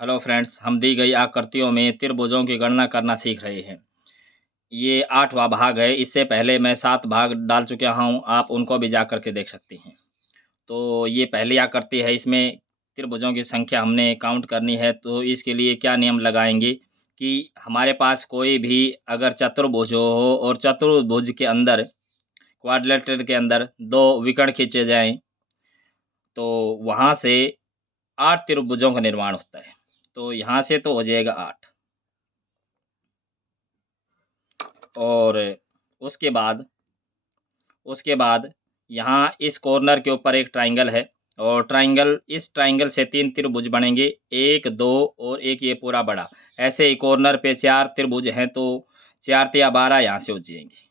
Hello friends, हम दी गई आकृतियों में त्रिभुजों की गणना करना सीख रहे हैं। ये 8वां भाग है। इससे पहले मैं 7 भाग डाल चुका हूँ, आप उनको भी जा कर के देख सकते हैं। तो ये पहली आकृति है, इसमें त्रिभुजों की संख्या हमने काउंट करनी है, तो इसके लिए क्या नियम लगाएँगे कि हमारे पास कोई भी अगर चतुर्भुज हो और चतुर्भुज के अंदर क्वाड्रिलेटरल के अंदर 2 विकर्ण खींचे जाएँ, तो वहाँ से 8 त्रिभुजों का निर्माण होता है। तो यहाँ से तो हो जाएगा 8। और उसके बाद उसके बाद यहाँ इस कॉर्नर के ऊपर एक ट्रायंगल है और इस ट्रायंगल से 3 त्रिभुज बनेंगे, 1, 2 और एक ये पूरा बड़ा। ऐसे ही कॉर्नर पे 4 त्रिभुज हैं, तो 4 तिया 12 यहाँ से हो जाएंगे।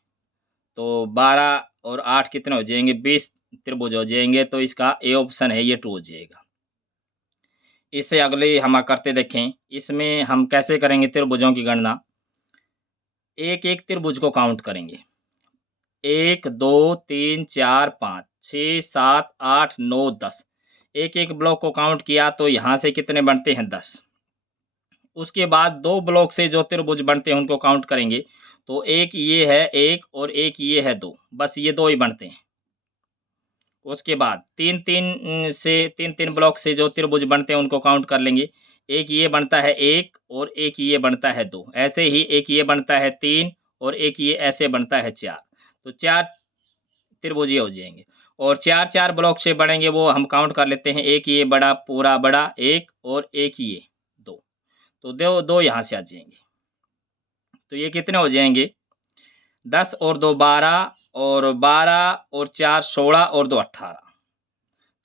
तो 12 और 8 कितने हो जाएंगे? 20 त्रिभुज हो जाएंगे। तो इसका ए ऑप्शन है, ये 2 हो जाएगा। इससे अगले हम करते देखें, इसमें हम कैसे करेंगे त्रिभुजों की गणना। एक-एक त्रिभुज को काउंट करेंगे। 1, 2, 3, 4, 5, 6, 7, 8, 9, 10। एक-एक ब्लॉक को काउंट किया तो यहाँ से कितने बनते हैं? 10। उसके बाद 2 ब्लॉक से जो त्रिभुज बनते हैं उनको काउंट करेंगे। तो एक ये है 1 और एक ये है 2, बस ये 2 ही बनते हैं। उसके बाद 3-3 ब्लॉक से जो त्रिभुज बनते हैं उनको काउंट कर लेंगे। एक ये बनता है 1 और एक ये बनता है 2। ऐसे ही एक ये बनता है 3 और एक ये ऐसे बनता है 4। तो 4 त्रिभुज ये हो जाएँगे और 4-4 ब्लॉक से बनेंगे, वो हम काउंट कर लेते हैं। एक ये बड़ा पूरा बड़ा 1 और एक ये 2। तो दो 2 यहाँ से आ जाएँगे। तो ये कितने हो जाएँगे? 10 और 2 12 और 12 और 4 16 और 2 18।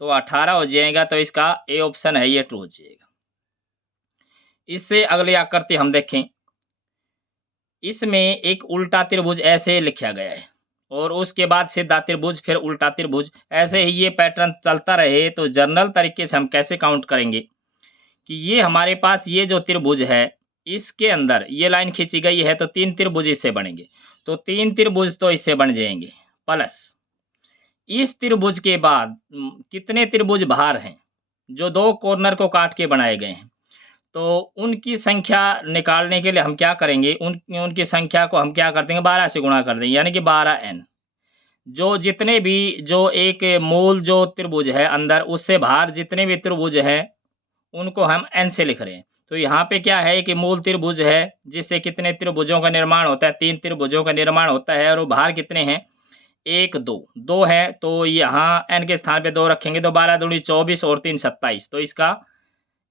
तो 18 हो जाएगा, तो इसका ए ऑप्शन है, ये 2 हो जाएगा। इससे अगली आकृति हम देखें। इसमें एक उल्टा त्रिभुज ऐसे लिखा गया है और उसके बाद सीधा त्रिभुज, फिर उल्टा त्रिभुज। ऐसे ही ये पैटर्न चलता रहे तो जनरल तरीके से हम कैसे काउंट करेंगे कि ये हमारे पास ये जो त्रिभुज है, इसके अंदर ये लाइन खींची गई है तो 3 त्रिभुज इससे बनेंगे। तो 3 त्रिभुज तो इससे बन जाएंगे, प्लस इस त्रिभुज के बाद कितने त्रिभुज बाहर हैं जो 2 कॉर्नर को काट के बनाए गए हैं। तो उनकी संख्या निकालने के लिए हम क्या करेंगे, उनकी संख्या को हम क्या कर देंगे, 12 से गुणा कर देंगे, यानी कि 12n। जो जितने भी जो एक मूल जो त्रिभुज है अंदर, उससे बाहर जितने भी त्रिभुज हैं, उनको हम n से लिख रहे हैं। तो यहाँ पे क्या है कि मूल त्रिभुज है, जिससे कितने त्रिभुजों का निर्माण होता है? 3 त्रिभुजों का निर्माण होता है। और वो बाहर कितने हैं? 1, 2, 2 है। तो यहाँ n के स्थान पे 2 रखेंगे तो 12 दूनी 24 और 3 27। तो इसका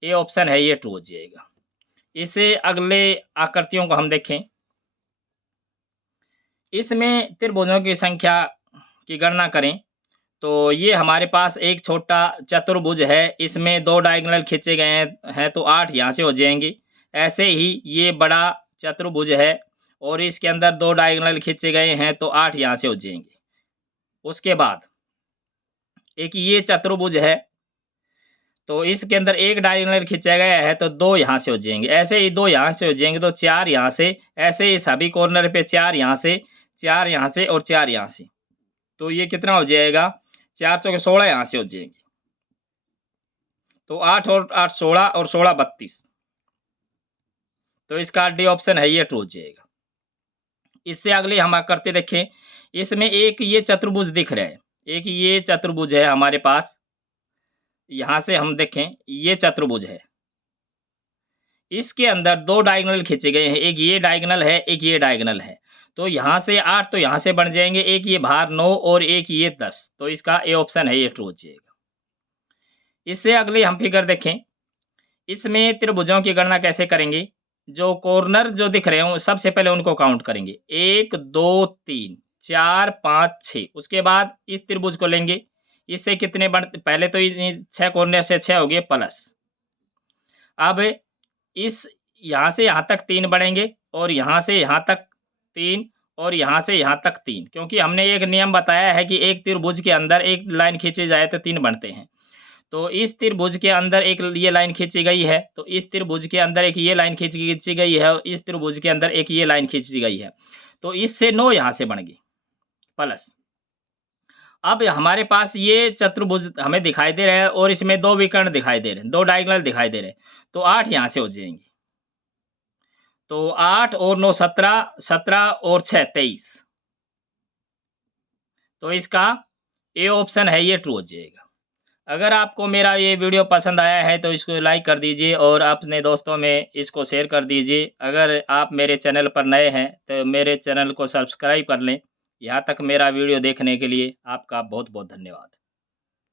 ए ऑप्शन है, ये 2 हो जाएगा। इससे अगले आकृतियों को हम देखें। इसमें त्रिभुजों की संख्या की गणना करें तो ये हमारे पास एक छोटा चतुर्भुज है, इसमें 2 डायगोनल खींचे गए हैं तो 8 यहाँ से हो जाएंगे। ऐसे ही ये बड़ा चतुर्भुज है और इसके अंदर 2 डायगोनल खींचे गए हैं तो 8 यहाँ से हो जाएंगे। उसके बाद एक ये चतुर्भुज है, तो इसके अंदर एक डायगोनल खींचा गया है तो 2 यहाँ से हो जाएंगे। ऐसे ही 2 यहाँ से हो जाएंगे तो 4 यहाँ से। ऐसे ही सभी कॉर्नर पे 4 यहाँ से, 4 यहाँ से और 4 यहाँ से। तो ये कितना हो जाएगा? 4 चौके 16 यहाँ से हो जाएंगे। तो 8 और 8 16 और 16 32। तो इसका डी ऑप्शन है, ये 2 हो जाएगा। इससे अगले हम करते देखें। इसमें एक ये चतुर्भुज दिख रहा है, एक ये चतुर्भुज है हमारे पास। यहाँ से हम देखें, ये चतुर्भुज है, इसके अंदर 2 डायगोनल खींचे गए हैं। एक ये डायगोनल है, एक ये डायगोनल है। तो यहाँ से 8 तो यहाँ से बन जाएंगे, एक ये बाहर 9 और एक ये 10। तो इसका ए ऑप्शन है, ये 2 हो जाएगा। इससे अगले हम फिगर देखें। इसमें त्रिभुजों की गणना कैसे करेंगे? जो कॉर्नर जो दिख रहे हों, सबसे पहले उनको काउंट करेंगे। 1, 2, 3, 4, 5, 6। उसके बाद इस त्रिभुज को लेंगे, इससे कितने बनते? पहले तो 6 कॉर्नर से 6 हो गए, प्लस अब इस यहाँ से यहाँ तक 3 बढ़ेंगे और यहाँ से यहाँ तक 3 और यहाँ से यहाँ तक 3। क्योंकि हमने एक नियम बताया है कि एक त्रिभुज के अंदर एक लाइन खींची जाए तो 3 बनते हैं। तो इस त्रिभुज के अंदर एक ये लाइन खींची गई है, तो इस त्रिभुज के अंदर एक ये लाइन खींची गई है और इस त्रिभुज के अंदर एक ये लाइन खींची गई है। तो इससे 9 यहाँ से बन गई, प्लस अब हमारे पास ये चतुर्भुज हमें दिखाई दे रहा है और इसमें 2 विकर्ण दिखाई दे रहे हैं, 2 डायगोनल दिखाई दे रहे हैं। तो 8 यहाँ से हो जाएँगे। तो 8 और 9 17, 17 और 6 23। तो इसका ए ऑप्शन है ये ट्रू हो जाएगा। अगर आपको मेरा ये वीडियो पसंद आया है तो इसको लाइक कर दीजिए और अपने दोस्तों में इसको शेयर कर दीजिए। अगर आप मेरे चैनल पर नए हैं तो मेरे चैनल को सब्सक्राइब कर लें। यहाँ तक मेरा वीडियो देखने के लिए आपका बहुत-बहुत धन्यवाद।